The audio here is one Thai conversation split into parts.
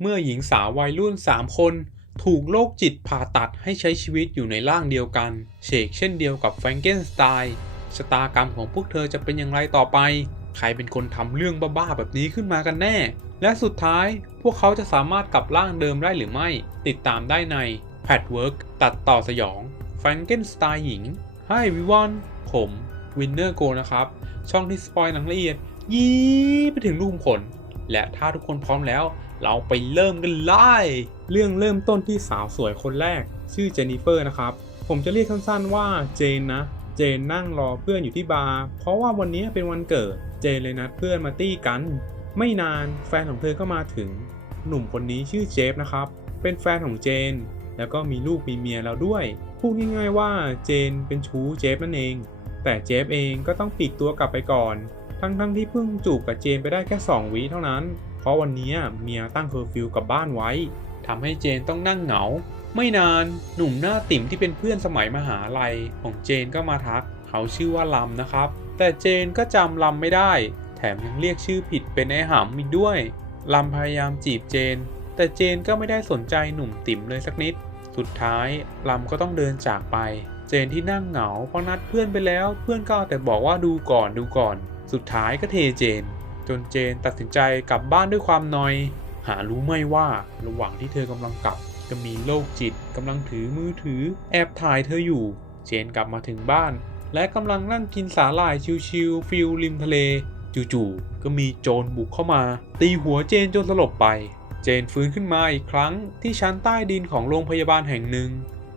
เมื่อหญิงสาววัยรุ่น 3 คนถูกโรคจิตผ่าตัดให้ใช้ชีวิตอยู่ในร่างเดียวกัน เชกเช่นเดียวกับแฟรงเกนสไตน์ชะตากรรมของพวกเธอจะเป็นอย่างไรต่อไป ใครเป็นคนทำเรื่องบ้าๆแบบนี้ขึ้นมากันแน่ และสุดท้ายพวกเขาจะสามารถกลับร่างเดิมได้หรือไม่ ติดตามได้ใน p a t w o r k ตัดต่อสยองแฟรงเกนสไตน์หญิง Hi everyone ผมวินเนอร์โกนะครับ ช่องที่สปอยหนังละเอียด ยี้ไปถึงรูมขน และถ้าทุกคนพร้อมแล้ว เราไปเริ่มกันเลยเรื่องเริ่มต้นที่สาวสวยคนแรก ชื่อเจนนิเฟอร์นะครับ ผมจะเรียกสั้นๆว่าเจนนะ เจนนั่งรอเพื่อนอยู่ที่บาร์ เพราะว่าวันนี้เป็นวันเกิด เจนเลยนัดเพื่อนมาตี้กัน ไม่นานแฟนของเธอก็มาถึง หนุ่มคนนี้ชื่อเจฟนะครับ เป็นแฟนของเจน แล้วก็มีลูกมีเมียแล้วด้วย พูดง่ายๆว่าเจนเป็นชู้เจฟนั่นเอง แต่เจฟเองก็ต้องปีกตัวกลับไปก่อน ทั้งๆที่เพิ่งจูบกับเจนไปได้แค่ 2วิเท่านั้น เพราะวันนี้เมียตั้งเคอร์ฟิวกับบ้านไว้ทำให้เจนต้องนั่งเหงา ไม่นานหนุ่มหน้าติ่มที่เป็นเพื่อนสมัยมหาลัยของเจนก็มาทัก เขาชื่อว่าลำนะครับ แต่เจนก็จำลำไม่ได้ แถมยังเรียกชื่อผิดเป็นไอ้หำอีกด้วยลำพยายามจีบเจน แต่เจนก็ไม่ได้สนใจหนุ่มติ่มเลยสักนิด สุดท้ายลำก็ต้องเดินจากไป เจนที่นั่งเหงาเพราะนัดเพื่อนไปแล้ว เพื่อนก็แต่บอกว่าดูก่อนดูก่อน สุดท้ายก็เทเจน จนเจนตัดสินใจกลับบ้านด้วยความนอย หารู้ไม่ว่าระหว่างที่เธอกำลังกลับจะมีโรคจิตกำลังถือมือถือแอบถ่ายเธออยู่ เจนกลับมาถึงบ้าน และกำลังนั่งกินสาหร่ายชิวๆฟิลริมทะเล จู่ๆก็มีโจรบุกเข้ามา ตีหัวเจนจนสลบไป เจนฟื้นขึ้นมาอีกครั้งที่ชั้นใต้ดินของโรงพยาบาลแห่งหนึ่ง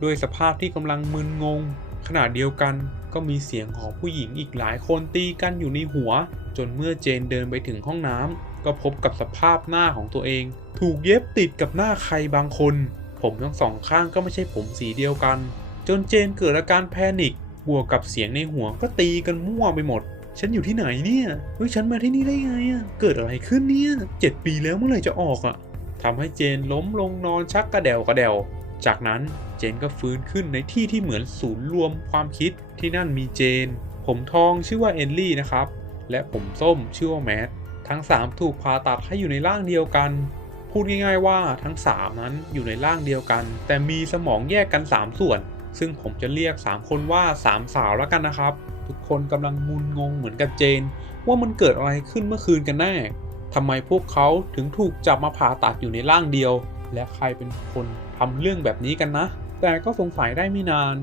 ด้วยสภาพที่กำลังมึนงงขณะเดียวกัน ก็มีเสียงของผู้หญิงอีกหลายคนตีกันอยู่ในหัว จนเมื่อเจนเดินไปถึงห้องน้ำก็พบกับสภาพหน้าของตัวเอง ถูกเย็บติดกับหน้าใครบางคน ผมทั้งสองข้างก็ไม่ใช่ผมสีเดียวกัน จนเจนเกิดอาการแพนิคบวกกับเสียงในหัวก็ตีกันมั่วไปหมด ฉันอยู่ที่ไหนเนี่ยเฮ้ยฉันมาที่นี่ได้ไงอะเกิดอะไรขึ้นเนี่ยเจ็ดปีแล้วเมื่อไหร่จะออกอะทำให้เจนล้มลงนอนชักกระเดวกระเดว จากนั้นเจนก็ฟื้นขึ้นในที่ที่เหมือนศูนย์รวมความคิดที่นั่นมีเจน ผมทองชื่อว่าเอลลี่นะครับ และผมส้มชื่อว่าแมททั้ง 3 ถูกผ่าตัดให้อยู่ในร่างเดียวกัน พูดง่ายๆว่าทั้ง 3 นั้นอยู่ในร่างเดียวกัน แต่มีสมองแยกกัน 3 ส่วน ซึ่งผมจะเรียก 3 คนว่า 3 สาวแล้วกันนะครับ ทุกคนกำลังมุนงงเหมือนกับเจน ว่ามันเกิดอะไรขึ้นเมื่อคืนกันแน่ทำไมพวกเขาถึงถูกจับมาผ่าตัดอยู่ในร่างเดียว และใครเป็นคนทำเรื่องแบบนี้กันนะ แต่ก็สงสัยได้ไม่นาน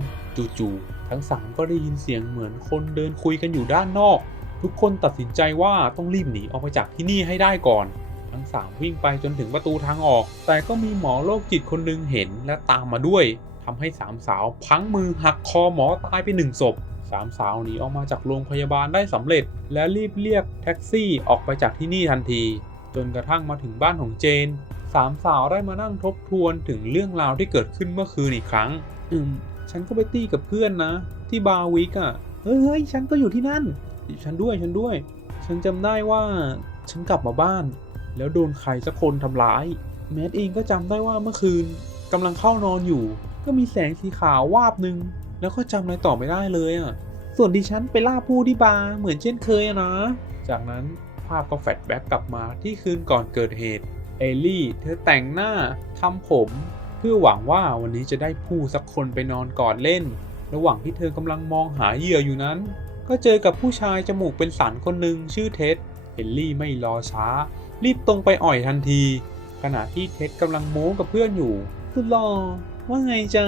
จู่ๆทั้งสามก็ได้ยินเสียงเหมือนคนเดินคุยกันอยู่ด้านนอก ทุกคนตัดสินใจว่าต้องรีบหนีออกไปจากที่นี่ให้ได้ก่อน ทั้งสามวิ่งไปจนถึงประตูทางออก แต่ก็มีหมอโรคจิตคนหนึ่งเห็นและตามมาด้วยทำให้สามสาวพังมือหักคอหมอตายไปหนึ่งศพสามสาวหนีออกมาจากโรงพยาบาลได้สำเร็จ และรีบเรียกแท็กซี่ออกไปจากที่นี่ทันที จนกระทั่งมาถึงบ้านของเจน สามสาวได้มานั่งทบทวนถึงเรื่องราวที่เกิดขึ้นเมื่อคืนอีกครั้ง อืม ฉันก็ไปตี้กับเพื่อนนะ ที่บาร์วิกอะ่ะเฮ้ยเฮ้ยฉันก็อยู่ที่นั่น ฉันด้วยฉันด้วย ฉันจำได้ว่า ฉันกลับมาบ้าน แล้วโดนใครสักคนทำร้าย แมทเองก็จำได้ว่าเมื่อคืนกำลังเข้านอนอยู่ ก็มีแสงสีขาววาบหนึ่งแล้วก็จำอะไรต่อไม่ได้เลยอะ่ะ ส่วนดิฉันไปล่าผู้ที่บาร์เหมือนเช่นเคยอะนะ จากนั้นภาพก็แฟลชแบ็กกลับมาที่คืนก่อนเกิดเหตุ เอลลี่ เธอแต่งหน้าทำผม เพื่อหวังว่าวันนี้จะได้ผู้สักคนไปนอนกอดเล่น ระหว่างที่เธอกำลังมองหาเหยื่ออยู่นั้น ก็เจอกับผู้ชายจมูกเป็นสันคนหนึ่งชื่อเท็ดเอลลี่ไม่รอช้า รีบตรงไปอ่อยทันที ขณะที่เท็ดกำลังโม้กับเพื่อนอยู่สุดหล่อว่าไงจ๊ะ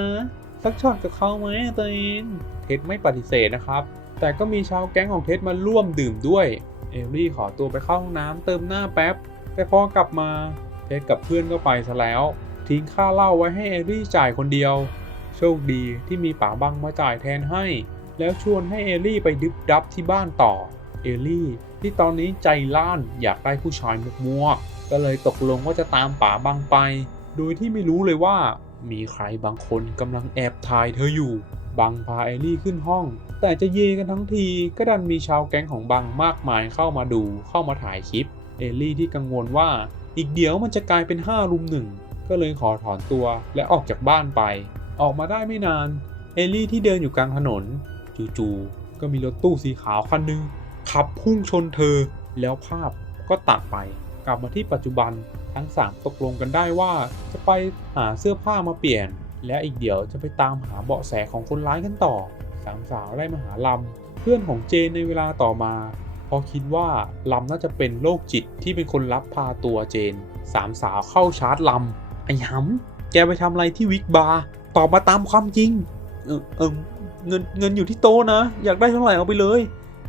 สักช็อตกับเขาไหมอตัวเองเท็ดไม่ปฏิเสธนะครับ แต่ก็มีชาวแก๊งของเท็ดมาร่วมดื่มด้วย เอลลี่ขอตัวไปเข้าห้องน้ำเติมหน้าแป๊บ แต่พอกลับมาเท็ดกับเพื่อนก็ไปซะแล้ว ทิ้งค่าเหล้าไว้ให้เอลลี่จ่ายคนเดียว โชคดีที่มีป๋าบังมาจ่ายแทนให้ แล้วชวนให้เอลลี่ไปดึบดับที่บ้านต่อ เอลลี่ที่ตอนนี้ใจล้านอยากได้ผู้ชายมุกมัวก็เลยตกลงว่าจะตามป๋าบังไป โดยที่ไม่รู้เลยว่า มีใครบางคนกำลังแอบถ่ายเธออยู่ บังพาเอลลี่ขึ้นห้อง แต่จะเยกันทั้งทีก็ดันมีชาวแก๊งของบังมากมายเข้ามาดูเข้ามาถ่ายคลิป เอลลี่ที่กังวลว่าอีกเดี๋ยวมันจะกลายเป็น5รุมหนึ่งก็เลยขอถอนตัวและออกจากบ้านไป ออกมาได้ไม่นาน เอลลี่ที่เดินอยู่กลางถนน จู่ๆก็มีรถตู้สีขาวคันหนึ่งขับพุ่งชนเธอ แล้วภาพก็ตัดไป กลับมาที่ปัจจุบันทั้งสามตกลงกันได้ว่า จะไปหาเสื้อผ้ามาเปลี่ยน และอีกเดี๋ยวจะไปตามหาเบาะแสของคนร้ายกันต่อสามสาวได้มาหาลำเพื่อนของเจนในเวลาต่อมา เพราะคิดว่าลำน่าจะเป็นโรคจิตที่เป็นคนลับพาตัวเจน สามสาวเข้าชาร์จลำไอ้หำแกไปทำอะไรที่วิกบาร์ตอบมาตามความจริง เออเออเงินเงินอยู่ที่โตนะ อยากได้เท่าไหร่เอาไปเลย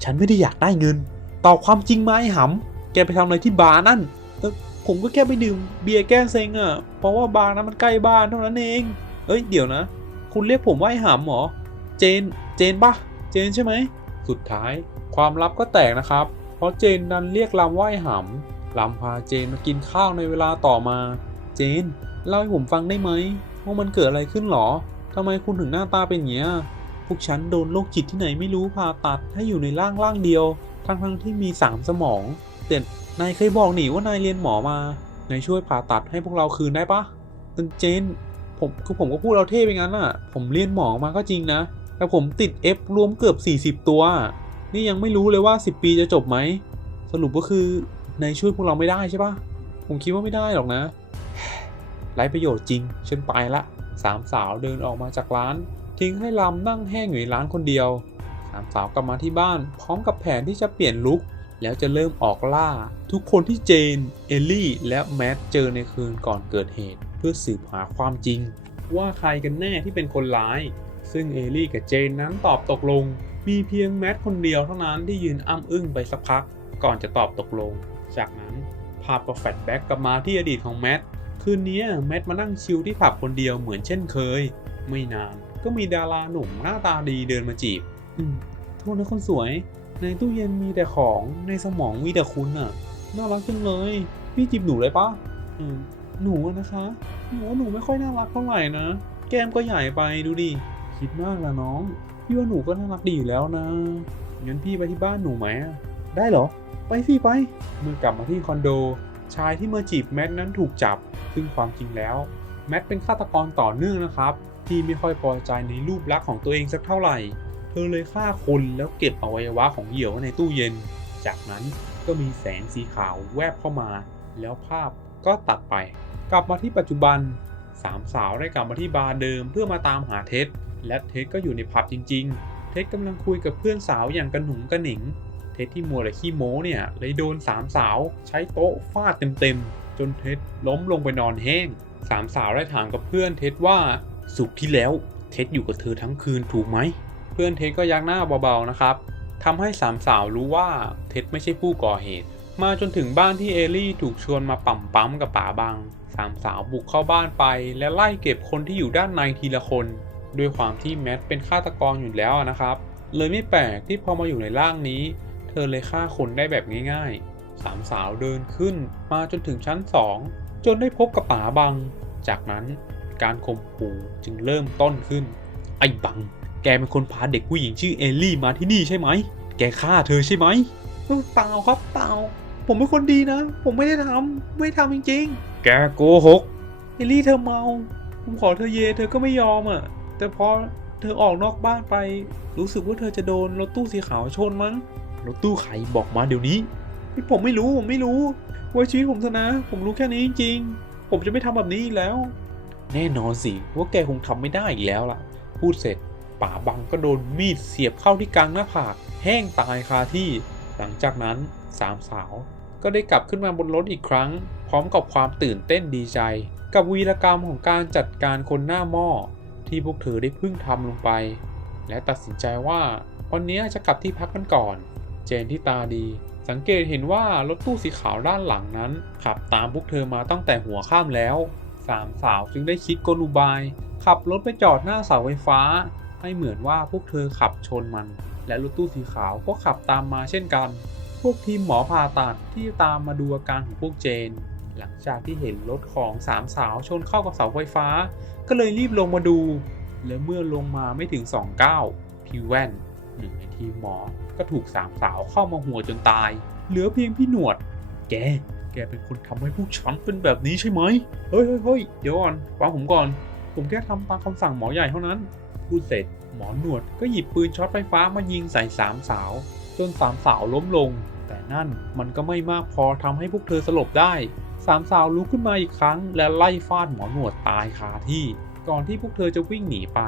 ฉันไม่ได้อยากได้เงิน ตอบความจริงมาไอ้หำแกไปทำอะไรที่บาร์นั่นเออผมก็แค่ไปดื่มเบียร์แก้เซ็งอะ่ะเพราะว่าบาร์นั้นมันใกล้บ้านเท่านั้นเอง เอ้ยเดี๋ยวนะ คุณเรียกผมว่าไอ้หำเหรอ เจน เจนปะเจนใช่ไหม สุดท้าย ความลับก็แตกนะครับ เพราะเจนดันเรียกลำว่าไอ้หำลำพาเจนมากินข้าวในเวลาต่อมา เจนเล่าให้ผมฟังได้ไหมว่ามันเกิดอะไรขึ้นหรอทำไมคุณถึงหน้าตาเป็นอย่างเงี้พวกฉันโดนโรคจิตที่ไหนไม่รู้ผ่าตัดให้อยู่ในร่างร่างเดียว ทั้งทั้งที่มีสามสมองแต่นายเคยบอกหนิว่านายเรียนหมอมา นายช่วยผ่าตัดให้พวกเราคืนได้ปะเออเจน ผมคือผมก็พูดเราเท่ไปงั้นอะ ผมเรียนหมอมาก็จริงนะ แต่ผมติด F รวมเกือบ 40 ตัว นี่ยังไม่รู้เลยว่า 10 ปีจะจบไหม สรุปก็คือนายช่วยพวกเราไม่ได้ใช่ปะผมคิดว่าไม่ได้หรอกนะไร้ประโยชน์จริงฉันไปละสามสาวเดินออกมาจากร้าน ทิ้งให้ลำนั่งแห้งอยู่ในร้านคนเดียวสามสาวกลับมาที่บ้าน พร้อมกับแผนที่จะเปลี่ยนลุคแล้วจะเริ่มออกล่า ทุกคนที่เจน เอลลี่ และแมทเจอในคืนก่อนเกิดเหตุ เพื่อสืบหาความจริง ว่าใครกันแน่ที่เป็นคนร้าย ซึ่งเอลลี่กับเจนนั้นตอบตกลง มีเพียงแมทคนเดียวเท่านั้นที่ยืนอ้ำอึ้งไปสักพัก ก่อนจะตอบตกลง จากนั้นภาพก็แฟลชแบ็กกลับมาที่อดีตของแมทคืนนี้แมทมานั่งชิลที่ผับคนเดียวเหมือนเช่นเคย ไม่นานก็มีดาราหนุ่มหน้าตาดีเดินมาจีบ อืมโทษนะคนสวย ในตู้เย็นมีแต่ของในสมองมีแต่คุณอะน่ารักจังเลย พี่จีบหนูเลยปะอืมหนูนะคะ หนูหนูไม่ค่อยน่ารักเท่าไหร่นะ แก้มก็ใหญ่ไปดูดิ คิดมากละน้อง พี่ว่าหนูก็น่ารักดีอยู่แล้วนะงั้นพี่ไปที่บ้านหนูไหมอะได้เหรอ ไปสิไป เมื่อกลับมาที่คอนโด ชายที่มาจีบแมทนั้นถูกจับ ซึ่งความจริงแล้ว แมทเป็นฆาตกรต่อเนื่องนะครับ ที่ไม่ค่อยพอใจในรูปลักษณ์ของตัวเองสักเท่าไหร่ เธอเลยฆ่าคนแล้วเก็บอวัยวะของเหยื่อไว้ในตู้เย็น จากนั้นก็มีแสงสีขาวแวบเข้ามา แล้วภาพก็ตัดไป กลับมาที่ปัจจุบันสามสาวได้กลับมาที่บาร์เดิมเพื่อมาตามหาเท็ด และเท็ดก็อยู่ในผับจริง ๆ เท็ดกำลังคุยกับเพื่อนสาวอย่างกระหนุงกระหนิง เท็ดที่มัวแต่ขี้โม้เนี่ยเลยโดนสามสาวใช้โต๊ะฟาดเต็มๆ จนเท็ดล้มลงไปนอนแห้ง สามสาวได้ถามกับเพื่อนเท็ดว่าสุกที่แล้วเท็ดอยู่กับเธอทั้งคืนถูกไหม เพื่อนเท็ดก็ยักหน้าเบาๆนะครับทำให้สามสาวรู้ว่าเท็ดไม่ใช่ผู้ก่อเหตุ มาจนถึงบ้านที่เอลลี่ถูกชวนมาปั่มปั๊มกับป๋าบัง สามสาวบุกเข้าบ้านไปและไล่เก็บคนที่อยู่ด้านในทีละคน ด้วยความที่แมทเป็นฆาตกรอยู่แล้วนะครับ เลยไม่แปลกที่พอมาอยู่ในร่างนี้ เธอเลยฆ่าคนได้แบบง่ายๆ สามสาวเดินขึ้นมาจนถึงชั้นสองจนได้พบกับป๋าบัง จากนั้นการข่มขู่จึงเริ่มต้นขึ้น ไอ้บัง แกเป็นคนพาเด็กผู้หญิงชื่อเอลลี่มาที่นี่ใช่ไหม แกฆ่าเธอใช่ไหมเปล่าครับเปล่า ผมเป็นคนดีนะ ผมไม่ได้ทำไม่ทำจริงๆ แกโกหก เอลลี่เธอเมา ผมขอเธอเย เธอก็ไม่ยอมอะ แต่พอเธอออกนอกบ้านไป รู้สึกว่าเธอจะโดนรถตู้สีขาวชนมั้งรถตู้ใครบอกมาเดี๋ยวนี้ผมไม่รู้ผมไม่รู้ไว้ชีวิตผมเถอะนะ ผมรู้แค่นี้จริงๆผมจะไม่ทำแบบนี้อีกแล้ว แน่นอนสิว่าแกคงทำไม่ได้อีกแล้วล่ะ พูดเสร็จป๋าบังก็โดนมีดเสียบเข้าที่กลางหน้าผาก แห้งตายคาที่ หลังจากนั้นสามสาว ก็ได้กลับขึ้นมาบนรถอีกครั้ง พร้อมกับความตื่นเต้นดีใจ กับวีรกรรมของการจัดการคนหน้าหม้อ ที่พวกเธอได้พิ่งทำลงไป และตัดสินใจว่าวันนี้จะกลับที่พักกันก่อน เจนที่ตาดี สังเกตเห็นว่ารถตู้สีขาวด้านหลังนั้น ขับตามพวกเธอมาตั้งแต่หัวข้ามแล้วสามสาวจึงได้คิดกลอุบาย ขับรถไปจอดหน้าเสาไฟฟ้า ให้เหมือนว่าพวกเธอขับชนมัน และรถตู้สีขาวก็ขับตามมาเช่นกัน พวกทีมหมอผ่าตัดที่ตามมาดูอาการของพวกเจน หลังจากที่เห็นรถของสามสาวชนเข้ากับเสาไฟฟ้า ก็เลยรีบลงมาดู และเมื่อลงมาไม่ถึง2ก้าวพี่แว่นหนึ่งในทีมหมอ ก็ถูกสามสาวเข้ามาหัวจนตาย เหลือเพียงพี่หนวด แก แกเป็นคนทำให้พวกฉันเป็นแบบนี้ใช่ไหม เฮ้ยเฮ้ยเฮ้ยเดี๋ยวก่อนฟังผมก่อน ผมแค่ทำตามคำสั่งหมอใหญ่เท่านั้น พูดเสร็จหมอหนวดก็หยิบปืนช็อตไฟฟ้ามายิงใส่สามสาว จนสามสาวล้มลง แต่นั่นมันก็ไม่มากพอทำให้พวกเธอสลบได้ สามสาวลุกขึ้นมาอีกครั้ง และไล่ฟาดหมอหนวดตายคาที่ ก่อนที่พวกเธอจะวิ่งหนีไป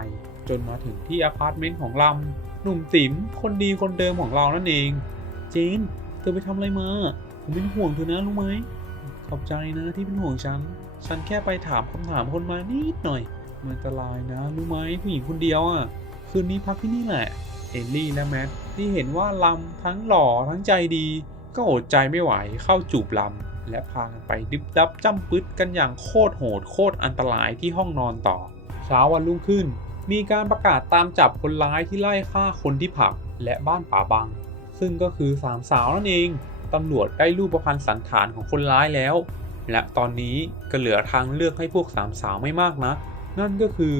จนมาถึงที่อพาร์ตเมนต์ของลำหนุ่มติ๋มคนดีคนเดิมของเรานั่นเอง เจน เธอไปทำอะไรมา ผมเป็นห่วงเธอนะรู้ไหมขอบใจนะที่เป็นห่วงฉัน ฉันแค่ไปถามคำถามคนมานิดหน่อย มันอันตรายนะรู้ไหมผู้หญิงคนเดียวอะ คืนนี้พักที่นี่แหละ เอลลี่และแมทที่เห็นว่าลำทั้งหล่อทั้งใจดี ก็อดใจไม่ไหวเข้าจูบลำ และพากันไปดึบดับจ้ำปึดกันอย่างโคตรโหดโคตรอันตรายที่ห้องนอนต่อ เช้าวันรุ่งขึ้น มีการประกาศตามจับคนร้ายที่ไล่ฆ่าคนที่ผับและบ้านป่าบัง ซึ่งก็คือสามสาวนั่นเองตำรวจได้รูปประพันธ์สันฐานของคนร้ายแล้ว และตอนนี้ก็เหลือทางเลือกให้พวกสามสาวไม่มากนะ นั่นก็คือ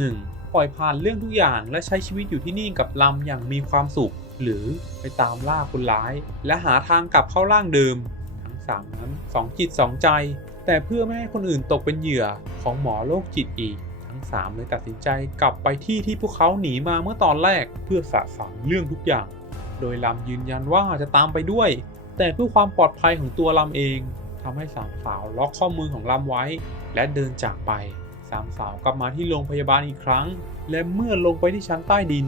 1. ปล่อยผ่านเรื่องทุกอย่างและใช้ชีวิตอยู่ที่นี่กับลำอย่างมีความสุข หรือไปตามล่าคนร้าย และหาทางกลับเข้าร่างเดิม สามนั้นสองจิตสองใจ แต่เพื่อไม่ให้คนอื่นตกเป็นเหยื่อของหมอโรคจิตอีก ทั้งสามเลยตัดสินใจกลับไปที่ที่พวกเขาหนีมาเมื่อตอนแรกเพื่อสะสางเรื่องทุกอย่าง โดยลำยืนยันว่าจะตามไปด้วย แต่เพื่อความปลอดภัยของตัวลำเองทำให้สามสาวล็อกข้อมือของลำไว้ และเดินจากไปสามสาวกลับมาที่โรงพยาบาลอีกครั้ง และเมื่อลงไปที่ชั้นใต้ดิน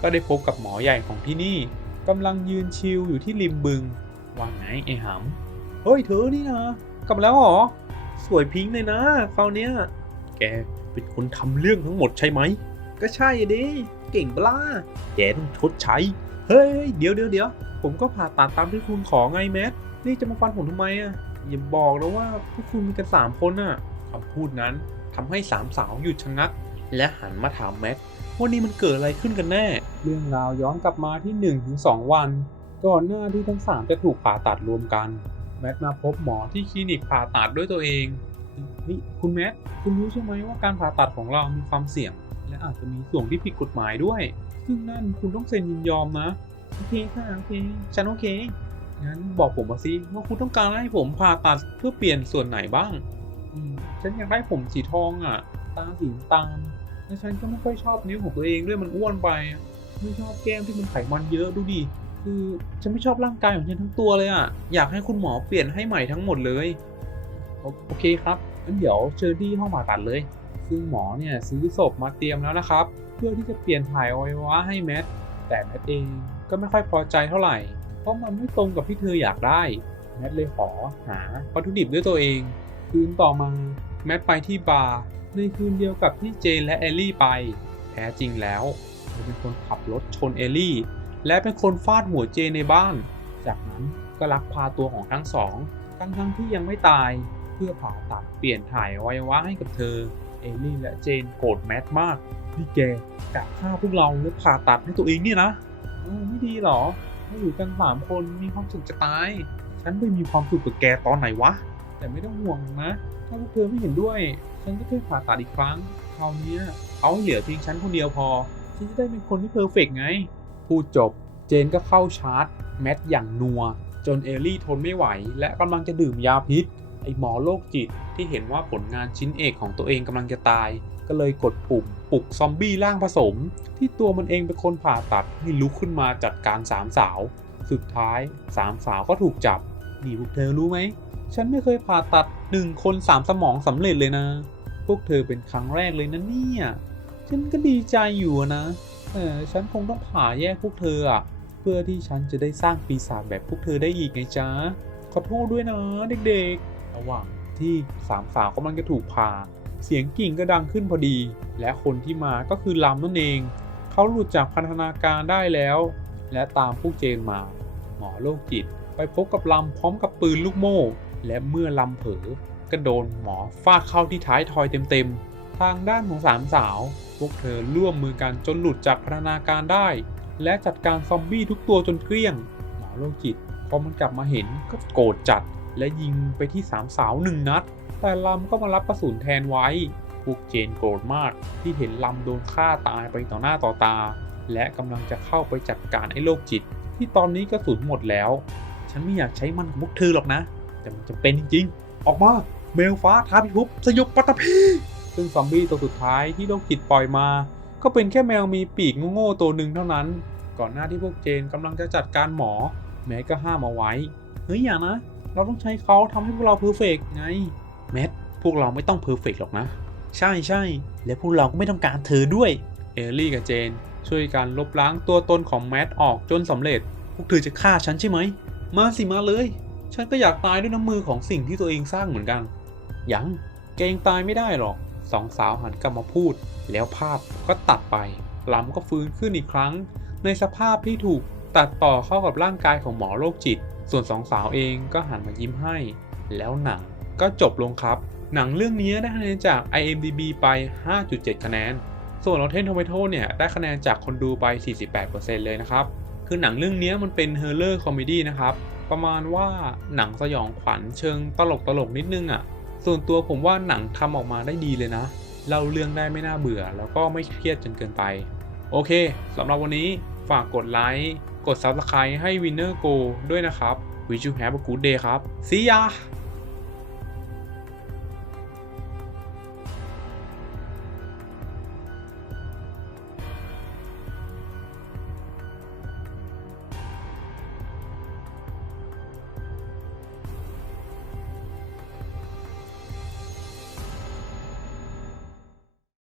ก็ได้พบกับหมอใหญ่ของที่นี่กำลังยืนชิลอยู่ที่ริมบึงว่าไงไอ้หำ เฮ้ยเธอนี่นะกลับมาแล้วเหรอ สวยพิงค์เลยนะคราวเนี้ย แกเป็นคนทำเรื่องทั้งหมดใช่ไหม ก็ใช่ดิเก่งปล่าแกต้องชดใช้ เฮ้ย เดี๋ยวเดี๋ยวเดี๋ยวผมก็ผ่าตัดตามที่คุณขอไงแมท นี่จะมาฟันผมทำไมอะ อย่าบอกนะว่าพวกคุณมีกันสามคนอะคำพูดนั้นทำให้สามสาวหยุดชะงัก และหันมาถามแมทว่านี่มันเกิดอะไรขึ้นกันแน่ เรื่องราวย้อนกลับมาที่1นถึงสวัน ก่อนหน้าที่ทั้งสามจะถูกผ่าตัดรวมกัน แมทมาพบหมอที่คลินิกผ่าตัดด้วยตัวเองเฮ้ยคุณแมทคุณรู้ใช่ไหมว่าการผ่าตัดของเรามีความเสี่ยง และอาจจะมีส่วนที่ผิดกฎหมายด้วย ซึ่งนั่นคุณต้องเซ็นยินยอมนะโอเคค่ะโอเคฉันโอเคงั้นบอกผมมาสิว่าคุณต้องการให้ผมผ่าตัดเพื่อเปลี่ยนส่วนไหนบ้างอืมฉันอยากได้ผมสีทองอะ ตาสีตาลและฉันก็ไม่ค่อยชอบนิ้วของตัวเองด้วยมันอ้วนไป ไม่ชอบแก้มที่มันไขมันเยอะดูดิ คือฉันไม่ชอบร่างกายของฉันทั้งตัวเลยอะ อยากให้คุณหมอเปลี่ยนให้ใหม่ทั้งหมดเลย โอโอเคครับงั้นเดี๋ยวเชิญที่ห้องผ่าตัดเลย ซึ่งหมอเนี่ยซื้อศพมาเตรียมแล้วนะครับ เพื่อที่จะเปลี่ยนถ่ายอวัยวะให้แมท แต่แมทเองก็ไม่ค่อยพอใจเท่าไหร่ เพราะมันไม่ตรงกับที่เธออยากได้ แมทเลยขอหาวัตถุดิบด้วยตัวเอง คืนต่อมาแมทไปที่บาร์ในคืนเดียวกับที่เจนและเอลลี่ไป แท้จริงแล้วเธอเป็นคนขับรถชนเอลลี่ และเป็นคนฟาดหัวเจในบ้าน จากนั้นก็ลักพาตัวของทั้งสอง ทั้งทั้งที่ยังไม่ตาย เพื่อผ่าตัดเปลี่ยนถ่ายอวัยวะให้กับเธอ เอลลี่และเจนโกรธแมทมากนี่แกกะฆ่าพวกเราแล้วผ่าตัดให้ตัวเองเนี่ยนะไม่ดีหรอมาอยู่กันสามคนมีความสุขจะตาย ฉันไปมีความสุขกับแกตอนไหนวะ แต่ไม่ต้องห่วงนะ ถ้าพวกเธอไม่เห็นด้วย ฉันก็แค่ผ่าตัดอีกครั้ง คราวนี้เอาเหลือเพียงฉันคนเดียวพอ ฉันจะได้เป็นคนที่เพอร์เฟกต์ไง พูดจบ เจนก็เข้าชาร์จ แมทอย่างนัว จนเอลลี่ทนไม่ไหว และกำลังจะดื่มยาพิษ ไอหมอโรคจิตที่เห็นว่าผลงานชิ้นเอกของตัวเองกำลังจะตาย ก็เลยกดปุ่มปลุกซอมบี้ร่างผสม ที่ตัวมันเองเป็นคนผ่าตัดให้ลุกขึ้นมาจัดการสามสาว สุดท้ายสามสาวก็ถูกจับนี่พวกเธอรู้ไหมฉันไม่เคยผ่าตัดหนึ่งคนสามสมองสำเร็จเลยนะ พวกเธอเป็นครั้งแรกเลยนะเนี่ย ฉันก็ดีใจอยู่อะ นะแต่ฉันคงต้องผ่าแยกพวกเธออะเพื่อที่ฉันจะได้สร้างปีศาจแบบพวกเธอได้อีกไงจ๊ะ ขอโทษด้วยนะเด็กๆ ระหว่างที่สามสาวกำลังจะถูกผ่า เสียงกิ่งก็ดังขึ้นพอดี และคนที่มาก็คือลำนั่นเอง เขาหลุดจากพันธนาการได้แล้ว และตามพวกเจนมา หมอโรคจิตไปพบกับลำพร้อมกับปืนลูกโม่ และเมื่อลำเผลอก็โดนหมอฟาดเข้าที่ท้ายทอยเต็มๆ ทางด้านของสามสาว พวกเธอร่วมมือกันจนหลุดจากพันธนาการได้ และจัดการซอมบี้ทุกตัวจนเกลี้ยง หมอโรคจิตพอมันกลับมาเห็นก็โกรธจัด และยิงไปที่สามสาวหนึ่งนัด แต่ลำก็มารับกระสุนแทนไว้ พวกเจนโกรธมากที่เห็นลำโดนฆ่าตายไปต่อหน้าต่อตา และกำลังจะเข้าไปจัดการไอ้โรคจิต ที่ตอนนี้กระสุนหมดแล้ว ฉันไม่อยากใช้มันกับพวกเธอหรอกนะ แต่มันจะเป็นจริงๆ ออกมาเมลฟ้าท้าพิภพสยบปัตตภี ซึ่งซอมบี้ตัวสุดท้ายที่โรคจิตปล่อยมา ก็เป็นแค่แมวมีปีกโง่ๆตัวหนึ่งเท่านั้น ก่อนหน้าที่พวกเจนกำลังจะจัดการหมอ แมทก็ห้ามเอาไว้ เฮ้ยอย่านะ เราต้องใช้เขาทำให้พวกเราเพอร์เฟกไง แมท พวกเราไม่ต้องเพอร์เฟกหรอกนะ ใช่ใช่และพวกเราก็ไม่ต้องการเธอด้วย เอลลี่กับเจน ช่วยกันลบล้างตัวตนของแมทออกจนสำเร็จ พวกเธอจะฆ่าฉันใช่ไหม มาสิมาเลย ฉันก็อยากตายด้วยน้ำมือของสิ่งที่ตัวเองสร้างเหมือนกัน ยัง แกยังตายไม่ได้หรอก สองสาวหันกลับมาพูด แล้วภาพก็ตัดไปหลำก็ฟื้นขึ้นอีกครั้ง ในสภาพที่ถูกตัดต่อเข้ากับร่างกายของหมอโรคจิต ส่วนสองสาวเองก็หันมายิ้มให้ แล้วหนังก็จบลงครับ หนังเรื่องนี้ได้คะแนนจาก IMDB ไป 5.7 คะแนน ส่วน Rotten Tomato เนี่ยได้คะแนนจากคนดูไป 48%เลยนะครับ คือหนังเรื่องนี้มันเป็น Horror Comedy นะครับ ประมาณว่าหนังสยองขวัญเชิงตลกตลกนิดนึงอะ่ะ ส่วนตัวผมว่าหนังทำออกมาได้ดีเลยนะเล่าเรื่องได้ไม่น่าเบื่อ แล้วก็ไม่เครียดจนเกินไป โอเคสำหรับวันนี้ฝากกดไลค์กด Subscribe ให้ Winner Go ด้วยนะครับ Wish you have a good day ครับ See ya